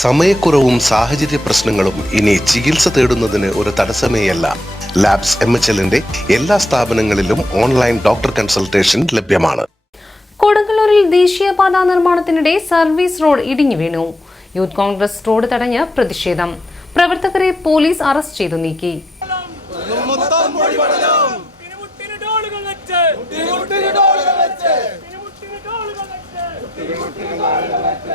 സമയക്കുറവും സാഹചര്യ പ്രശ്നങ്ങളും ഇനി ചികിത്സ തേടുന്നതിന് ഒരു തടസ്സമേയല്ല. ലാബ്സ് എം എച്ച് എല്ലിന്റെ എല്ലാ സ്ഥാപനങ്ങളിലും ഓൺലൈൻ ഡോക്ടർ കൺസൾട്ടേഷൻ ലഭ്യമാണ്. കൊടുങ്ങല്ലൂരിൽ ദേശീയപാത നിർമ്മാണത്തിനിടെ സർവീസ് റോഡ് ഇടിഞ്ഞു വീണു. യൂത്ത് കോൺഗ്രസ് റോഡ് തടഞ്ഞ് പ്രതിഷേധം. പ്രവർത്തകരെ പോലീസ് അറസ്റ്റ് ചെയ്തു നീക്കി. വെച്ച് തിരുമുട്ടിന് ഡോളുകൾ വെച്ച് തിരുമുട്ടിന് ഡോളുകൾ വെച്ച്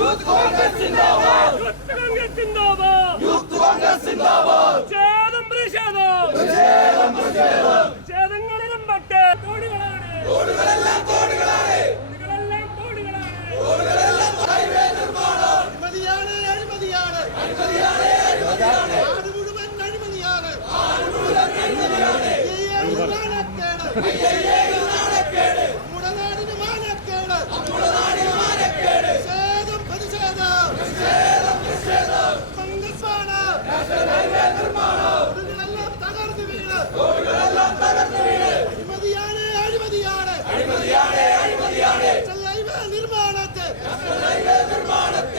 യൂത്ത് കോൺഗ്രസ് സിന്ദാബാദ് യൂത്ത് കോൺഗ്രസ് സിന്ദാബാദ് യൂത്ത് സിന്ദാബാദ് ചേതം പ്രതിഷേധം ചേതം പ്രതിഷേധം ചേതങ്ങളിലും പട്ട് തോടുകളാണ് തോടുകളെല്ലാം തോടുകളാണ് തോടുകളെല്ലാം തോടുകളാണ് അഴിമതിയാണ് അഴിമതിയാണ് അഴിമതിയാണ് അഴിമതിയാണ് ആട് മുഴുവൻ അഴിമതിയാണ് ആട് മുഴുവൻ അഴിമതിയാണ് നാണക്കേട് നമ്മുടെ നാടിന് മാനക്കേട് നമ്മുടെ നാടിന് മാനക്കേട് പ്രതിഷേധം പ്രതിഷേധം പ്രതിഷേധം പ്രതിഷേധം കോൺഗ്രസ്സാണ് റോഡുകളെല്ലാം തകർന്നു വീണ് റോഡുകളെല്ലാം തകർന്നു വീണ് അഴിമതിയാണ് അഴിമതിയാണ് അഴിമതിയാണ് അഴിമതിയാണ് നിർമ്മാണത്തെ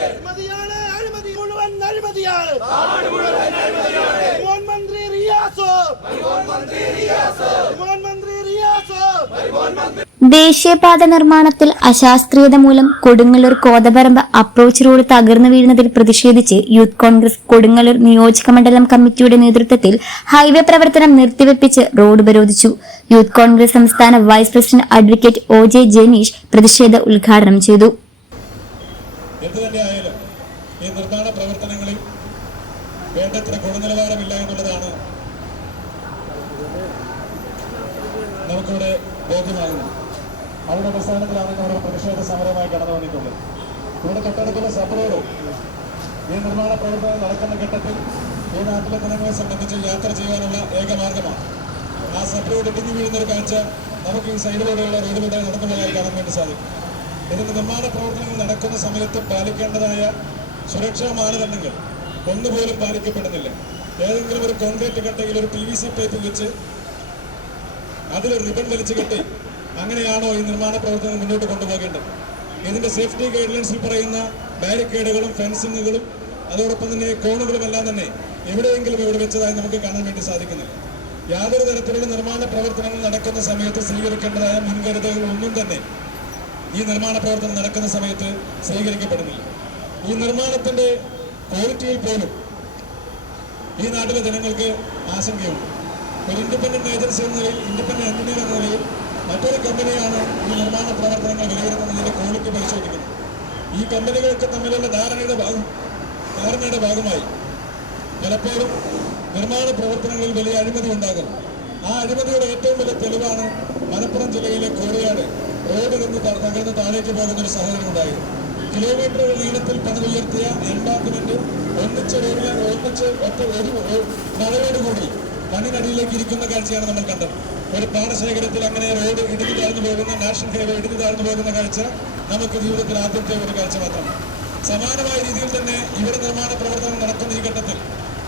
അഴിമതിയാണ് അഴിമതി മുഴുവൻ അഴിമതിയാണ്. പരിവഹൻ മന്ത്രി റിയാസോ. പരിവഹൻ മന്ത്രി റിയാസോ. പരിവഹൻ മന്ത്രി റിയാസോ. ദേശീയപാത നിർമ്മാണത്തിൽ അശാസ്ത്രീയത മൂലം കൊടുങ്ങല്ലൂർ കോതപറമ്പ് അപ്രോച്ച് റോഡ് തകർന്നു വീഴുന്നതിൽ പ്രതിഷേധിച്ച് യൂത്ത് കോൺഗ്രസ് കൊടുങ്ങല്ലൂർ നിയോജക മണ്ഡലം കമ്മിറ്റിയുടെ നേതൃത്വത്തിൽ ഹൈവേ പ്രവർത്തനം നിർത്തിവെപ്പിച്ച് റോഡ് ഉപരോധിച്ചു. യൂത്ത് കോൺഗ്രസ് സംസ്ഥാന vice president advocate O J Janeesh പ്രതിഷേധ ഉദ്ഘാടനം ചെയ്തു. എന്തു തന്നെയായാലും ഈ നിർമ്മാണ പ്രവർത്തനങ്ങളിൽ വേണ്ടത്ര ഗുണനിലവാരമില്ല എന്നുള്ളതാണ് നമുക്കിവിടെ ബോധ്യമാകുന്നത്. അതിന്റെ അടിസ്ഥാനത്തിലാണ് ഇവിടെ പ്രതിഷേധ സമരമായി കടന്നു വന്നിട്ടുള്ളത് ഇവിടെ തൊട്ടടുത്തുള്ള സബ്റോഡ് ഈ നിർമ്മാണ പ്രവർത്തനം നടക്കുന്ന ഘട്ടത്തിൽ ഈ നാട്ടിലെ ജനങ്ങളെ സംബന്ധിച്ച് യാത്ര ചെയ്യാനുള്ള ഏക മാർഗമാണ്. ആ സബ്റോഡ് ഇടിഞ്ഞു വീഴുന്നൊരു കാഴ്ച നമുക്ക് ഈ സൈഡിലൂടെയുള്ള റോഡിലൂടെ നടന്നു പോയാൽ കാണാൻ വേണ്ടി സാധിക്കും. ഇതിന്റെ നിർമ്മാണ പ്രവർത്തനങ്ങൾ നടക്കുന്ന സമയത്ത് പാലിക്കേണ്ടതായ സുരക്ഷാ മാനദണ്ഡങ്ങൾ ഒന്നുപോലും പാലിക്കപ്പെടുന്നില്ല. ഏതെങ്കിലും ഒരു കോൺക്രീറ്റ് കട്ടയിൽ ഒരു പി വി സി പൈപ്പ് വെച്ച് അതിലൊരു റിബൺ വലിച്ചു കെട്ടി അങ്ങനെയാണോ ഈ നിർമ്മാണ പ്രവർത്തനങ്ങൾ മുന്നോട്ട് കൊണ്ടുപോകേണ്ടത്? ഇതിന്റെ സേഫ്റ്റി ഗൈഡ്ലൈൻസിൽ പറയുന്ന ബാരിക്കേഡുകളും ഫെൻസിങ്ങുകളും അതോടൊപ്പം തന്നെ കോണുകളും എല്ലാം തന്നെ എവിടെയെങ്കിലും ഇവിടെ വെച്ചതായി നമുക്ക് കാണാൻ വേണ്ടി സാധിക്കുന്നില്ല. യാതൊരു തരത്തിലുള്ള നിർമ്മാണ പ്രവർത്തനങ്ങൾ നടക്കുന്ന സമയത്ത് സ്വീകരിക്കേണ്ടതായ മുൻകരുതലുകൾ ഒന്നും തന്നെ ഈ നിർമ്മാണ പ്രവർത്തനം നടക്കുന്ന സമയത്ത് സ്വീകരിക്കപ്പെടുന്നില്ല. ഈ നിർമ്മാണത്തിന്റെ ക്വാളിറ്റിയിൽ പോലും ഈ നാട്ടിലെ ജനങ്ങൾക്ക് ആശങ്കയുണ്ട്. ഒരു ഇൻഡിപെൻഡന്റ് ഏജൻസി എന്ന നിലയിൽ ഇൻഡിപെൻഡന്റ് എഞ്ചിനീയർ എന്ന നിലയിൽ മറ്റൊരു കമ്പനിയാണ് ഈ നിർമ്മാണ പ്രവർത്തനങ്ങൾ വിലയിരുത്തുന്നതിന്റെ ക്വാളിറ്റി പരിശോധിക്കുന്നത് ഈ കമ്പനികൾക്ക് തമ്മിലുള്ള ധാരണയുടെ ഭാഗം ധാരണയുടെ ഭാഗമായി പലപ്പോഴും നിർമ്മാണ പ്രവർത്തനങ്ങളിൽ വലിയ അഴിമതി ഉണ്ടാകും ആ അഴിമതിയുടെ ഏറ്റവും വലിയ തെളിവാണ് മലപ്പുറം ജില്ലയിലെ കോടിയാട് റോഡ് നിന്ന് തകർന്ന് താഴേക്ക് പോകുന്ന ഒരു സാഹചര്യം ഉണ്ടായിരുന്നു. കിലോമീറ്റർ നീളത്തിൽ പണിതുയർത്തിയ എംബാങ്ക്മെന്റ് ഒന്നിച്ച് ഒന്നിച്ച് ഒറ്റ ഒരു ഒരു മഴയോടുകൂടി മണ്ണിനടിയിലേക്ക് ഇരിക്കുന്ന കാഴ്ചയാണ് നമ്മൾ കണ്ടത്. ഒരു പാടശേഖരത്തിൽ അങ്ങനെ റോഡ് ഇടിഞ്ഞു താഴ്ന്നു പോകുന്ന നാഷണൽ ഹൈവേ ഇടിഞ്ഞു താഴ്ന്നു പോകുന്ന കാഴ്ച നമുക്ക് ജീവിതത്തിൽ ആദ്യത്തെ ഒരു കാഴ്ച മാത്രമാണ്. സമാനമായ രീതിയിൽ തന്നെ ഇവിടെ നിർമ്മാണ പ്രവർത്തനം നടക്കുന്ന ഈ ഘട്ടത്തിൽ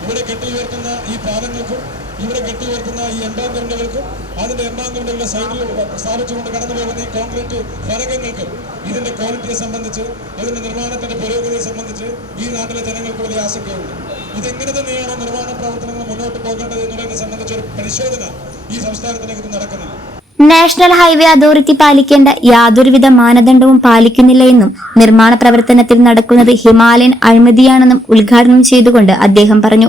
ഇവിടെ കെട്ടി ഉയർത്തുന്ന ഈ പാലങ്ങൾക്കും ഇവിടെ കെട്ടി ഉയർത്തുന്ന ഈ എംബാങ്ക്മെന്റുകൾക്കും അതിന്റെ എംബാങ്ക്മെന്റുകളുടെ സൈഡിൽ സ്ഥാപിച്ചുകൊണ്ട് കടന്നു പോകുന്ന ഈ കോൺക്രീറ്റ് ഫലകങ്ങൾക്കും ഇതിന്റെ ക്വാളിറ്റിയെ സംബന്ധിച്ച് ഇതിന്റെ നിർമ്മാണത്തിന്റെ പുരോഗതിയെ സംബന്ധിച്ച് ഈ നാട്ടിലെ ജനങ്ങൾക്ക് വലിയ ആശങ്കയുണ്ട്. ഇതെങ്ങനെ തന്നെയാണ് നിർമ്മാണ പ്രവർത്തനങ്ങൾ മുന്നോട്ട് പോകേണ്ടത് എന്നുള്ളതിനെ സംബന്ധിച്ച് ഒരു പരിശോധന ഈ സംസ്ഥാനത്തിനകത്ത് നടക്കുന്നില്ല. നാഷണൽ ഹൈവേ അതോറിറ്റി പാലിക്കേണ്ട യാതൊരുവിധ മാനദണ്ഡവും പാലിക്കുന്നില്ല എന്നും നിർമ്മാണ പ്രവർത്തനത്തിൽ നടക്കുന്നത് ഹിമാലയൻ അഴിമതിയാണെന്നും ഉദ്ഘാടനം ചെയ്തുകൊണ്ട് അദ്ദേഹം പറഞ്ഞു.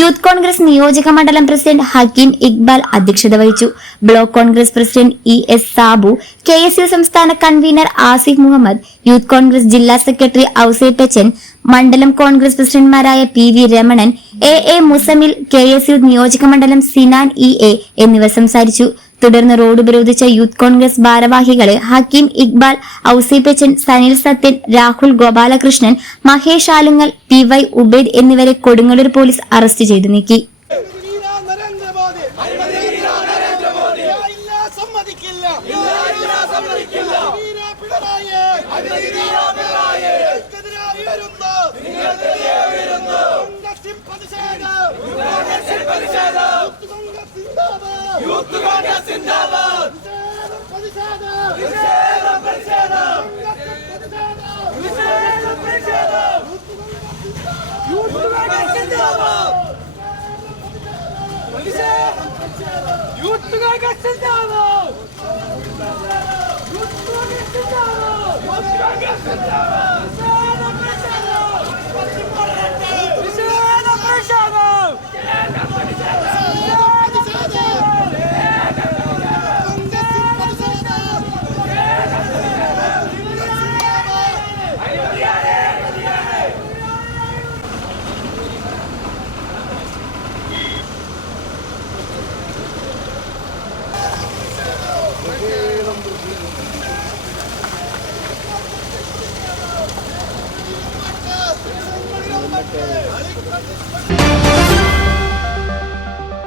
യൂത്ത് കോൺഗ്രസ് നിയോജക മണ്ഡലം പ്രസിഡന്റ് ഹക്കീം ഇക്ബാൽ അധ്യക്ഷത വഹിച്ചു. Block Congress president E S Sabu K S U സംസ്ഥാന convener Asif Muhammad Youth Congress ജില്ലാ സെക്രട്ടറി ഔസേപ്പച്ചൻ മണ്ഡലം Congress പ്രസിഡന്റ്മാരായ P V Ramanan A A Muzammil K S U നിയോജക മണ്ഡലം സിനാൻ ഇ എ എന്നിവർ സംസാരിച്ചു. തുടർന്ന് റോഡ് ഉപരോധിച്ച യൂത്ത് കോൺഗ്രസ് ഭാരവാഹികളെ ഹക്കീം ഇക്ബാൽ ഔസേപ്പച്ചൻ സനിൽ സത്യൻ രാഹുൽ ഗോപാലകൃഷ്ണൻ മഹേഷ് ആലുങ്ങൽ പി വൈ ഉബൈദ് എന്നിവരെ കൊടുങ്ങല്ലൂർ പോലീസ് അറസ്റ്റ് ചെയ്തു നീക്കി യൂത്ത് കോൺഗ്രസ് Yeah.